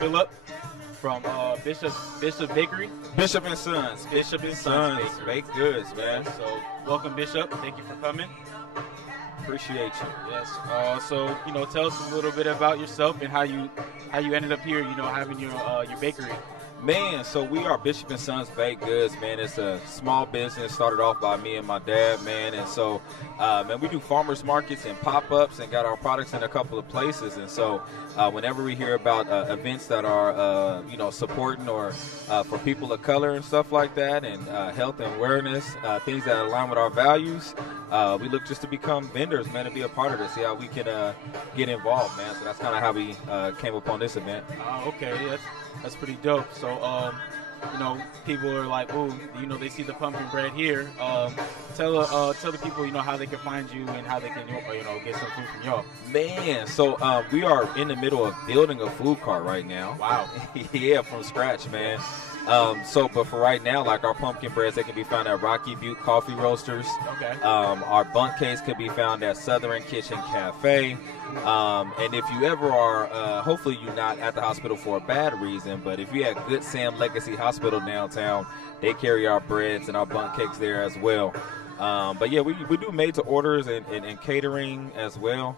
Phillip from Bishop Bakery. Bishop and Sons. Bishop and Sons Baked goods, man. So welcome, Bishop. Thank you for coming. Appreciate you. Yes. So tell us a little bit about yourself and how you ended up here. Having your bakery. Man, so we are Bishop and Sons Baked Goods, man. It's a small business started off by me and my dad, man. And so, man, we do farmers markets and pop-ups and got our products in a couple of places. And so whenever we hear about events that are, supporting or for people of color and stuff like that and health and awareness, things that align with our values, we look just to become vendors, man, and be a part of this, see how we can get involved, man. So that's kind of how we came upon this event. Okay, that's pretty dope. So, people are like, oh, they see the pumpkin bread here. Tell the people, how they can find you and how they can, get some food from y'all. Man, so we are in the middle of building a food cart right now. Wow. Yeah, from scratch, man. But for right now, like our pumpkin breads, they can be found at Rocky Butte Coffee Roasters. Okay. Our bundt cakes can be found at Southern Kitchen Cafe. And if you ever are, hopefully you're not at the hospital for a bad reason, but if you're at Good Sam Legacy Hospital downtown, they carry our breads and our bundt cakes there as well. But yeah, we do made to orders and catering as well.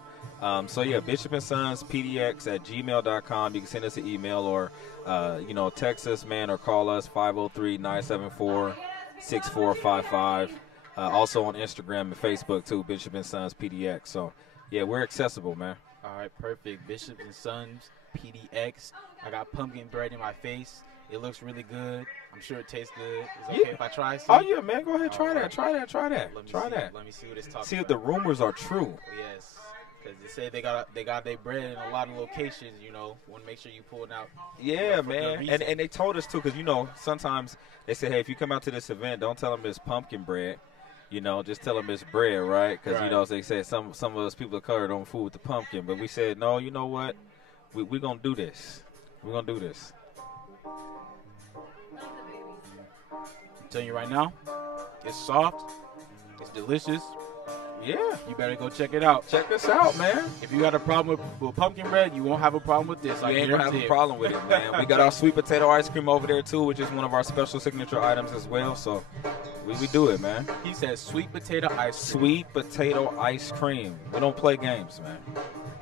Bishop and Sons PDX at gmail.com. You can send us an email or, text us, man, or call us 503-974-6455. Also on Instagram and Facebook too, Bishop and Sons PDX. So yeah, we're accessible, man. All right, perfect. Bishop and Sons PDX. I got pumpkin bread in my face. It looks really good. I'm sure it tastes good. Is it okay if I try some? Oh yeah, man. Go ahead, try that. Try that. Let me see what it's talking about. See if the rumors are true. Yes. Because they say they got their bread in a lot of locations, want to make sure you pull it out. Yeah, man. And they told us, too, because, sometimes they say, hey, if you come out to this event, don't tell them it's pumpkin bread. Just tell them it's bread, right? Because, they say some of us people of color don't fool with the pumpkin. But we said, no, you know what? We're going to do this. We're going to do this. I'm telling you right now, it's soft. It's delicious. Yeah. You better go check it out. Check us out, man. If you got a problem with pumpkin bread, you won't have a problem with this. You ain't going to have a problem with it, man. We got our sweet potato ice cream over there, too, which is one of our special signature items as well. So we do it, man. He says sweet potato ice cream. Sweet potato ice cream. We don't play games, man.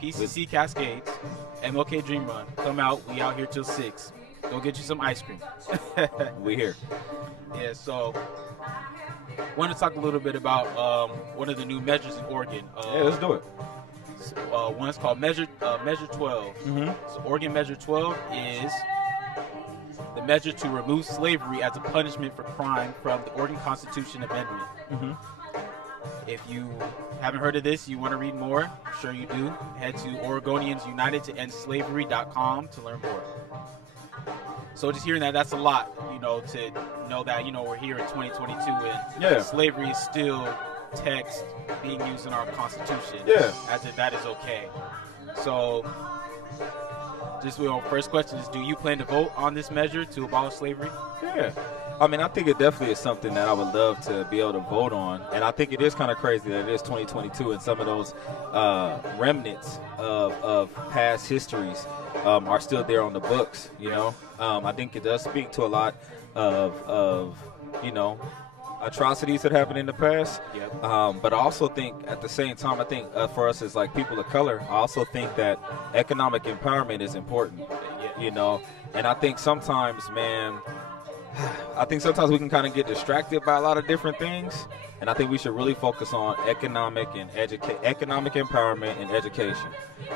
PCC Cascades, MLK Dream Run. Come out. We out here till 6. Go get you some ice cream. We here. Yeah, so I want to talk a little bit about one of the new measures in Oregon. Yeah, let's do it. One is called Measure 12. Mm-hmm. So Oregon Measure 12 is the measure to remove slavery as a punishment for crime from the Oregon Constitution Amendment. Mm-hmm. If you haven't heard of this, you want to read more, I'm sure you do, head to OregoniansUnitedToEndSlavery.com to learn more. So just hearing that's a lot, to know that, we're here in 2022 and slavery is still text being used in our Constitution as if that is okay. So just first question is, do you plan to vote on this measure to abolish slavery? Yeah. I mean, I think it definitely is something that I would love to be able to vote on. And I think it is kind of crazy that it is 2022 and some of those remnants of past histories are still there on the books, I think it does speak to a lot of atrocities that happened in the past. Yep. But I also think at the same time, I think for us as like people of color, I also think that economic empowerment is important, and I think sometimes, man, we can kind of get distracted by a lot of different things, and I think we should really focus on economic empowerment and education.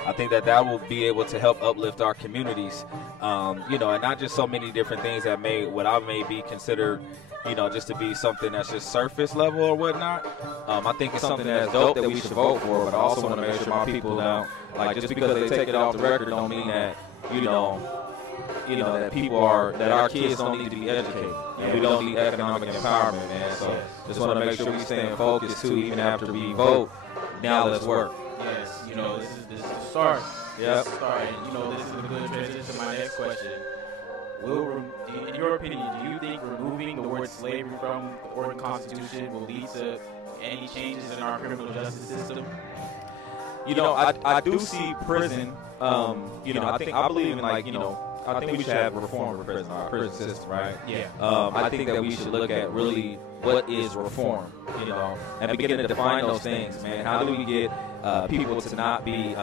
I think that will be able to help uplift our communities, and not just so many different things that what I may be considered, just to be something that's just surface level or whatnot. I think it's something that's dope that we should vote for, but I also want to make sure my people know, like, just because they take it off the record don't mean that, that our kids don't need to be educated. And we don't need economic empowerment, man. So just want to make sure we stay in focus, too, even after we vote. Now let's work. Yes, this is the start. Yep. This is the start. And, this is a good transition to my next question. In your opinion, do you think removing the word slavery from the Oregon Constitution will lead to any changes in our criminal justice system? I do see prison. I believe in I think we should have reform of our prison system, right? Yeah. I think that we should look at really what is reform, you know, and begin to define those things, man. How do we get people to not be,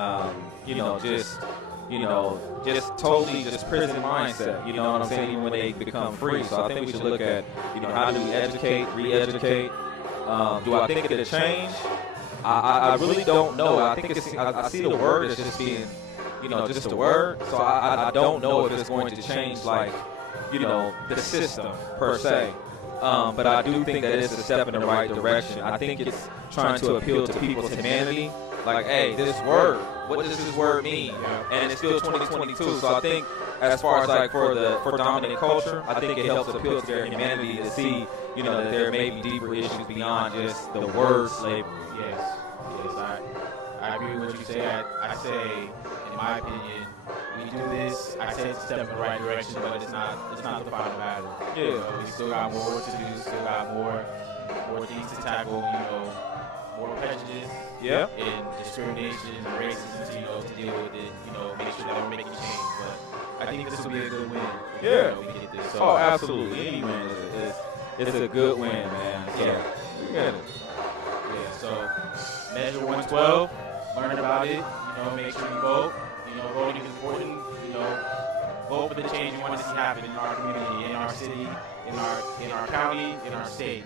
just totally just prison mindset, you know what I'm saying, even when they become free. So I think we should look at, how do we educate, re-educate? Do I think it'll change? I really don't know. I think I see the word as just being, just a word. So I don't know if it's going to change, like, the system per se. But I do think that it's a step in the right direction. I think it's trying to appeal to people's humanity. Like, hey, this word, what does this word mean? And it's still 2022. So I think as far as like for dominant culture, I think it helps appeal to their humanity to see, that there may be deeper issues beyond just the word slavery. Yes, I agree with what you say. I say, in my opinion, we do this. I say it's a step in the right direction, but it's not the final battle. Yeah, we still got more work to do. Still got more things to tackle. More prejudice. Yeah. And discrimination and racism to deal with it. Make sure that we're making change. But I think this will be a good win. Yeah. We get this. So, absolutely. Any win is a good win, man. Yeah. Yeah. So measure 112. Learn about it. Make sure you vote. Voting is important. Vote for the change you want to see happen in our community, in our city, in our county, in our state.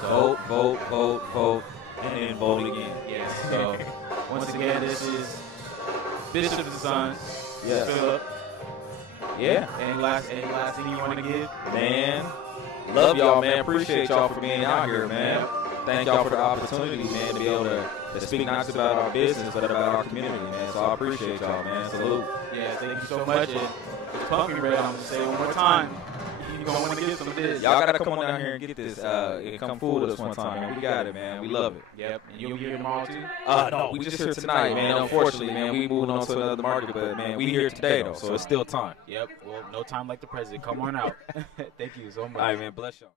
So vote, and then vote again. Yes. So once again, this is Bishop's Sons. Yes. Philip. Yeah. Any last thing you want to give? Man, love y'all, man. Appreciate y'all for being out here, man. Thank y'all for the opportunity, man, to be able to speak not just about our business, but about our community, man. So I appreciate y'all, man. Salute. Yeah, thank you so much. And it's pumpkin bread. I'm going to say it one more time. You're going to want to get some of this. Y'all got to come on down here and get this, and come fool with us one time, man. We got it, man. We love it. Yep. And you'll be here tomorrow, too? No, we just here tonight, man. Unfortunately, man, we moving on to another market, but, man, we here today, though, so it's still time. Yep. Well, no time like the president. Come on out. Thank you so much. All right, man. Bless y'all.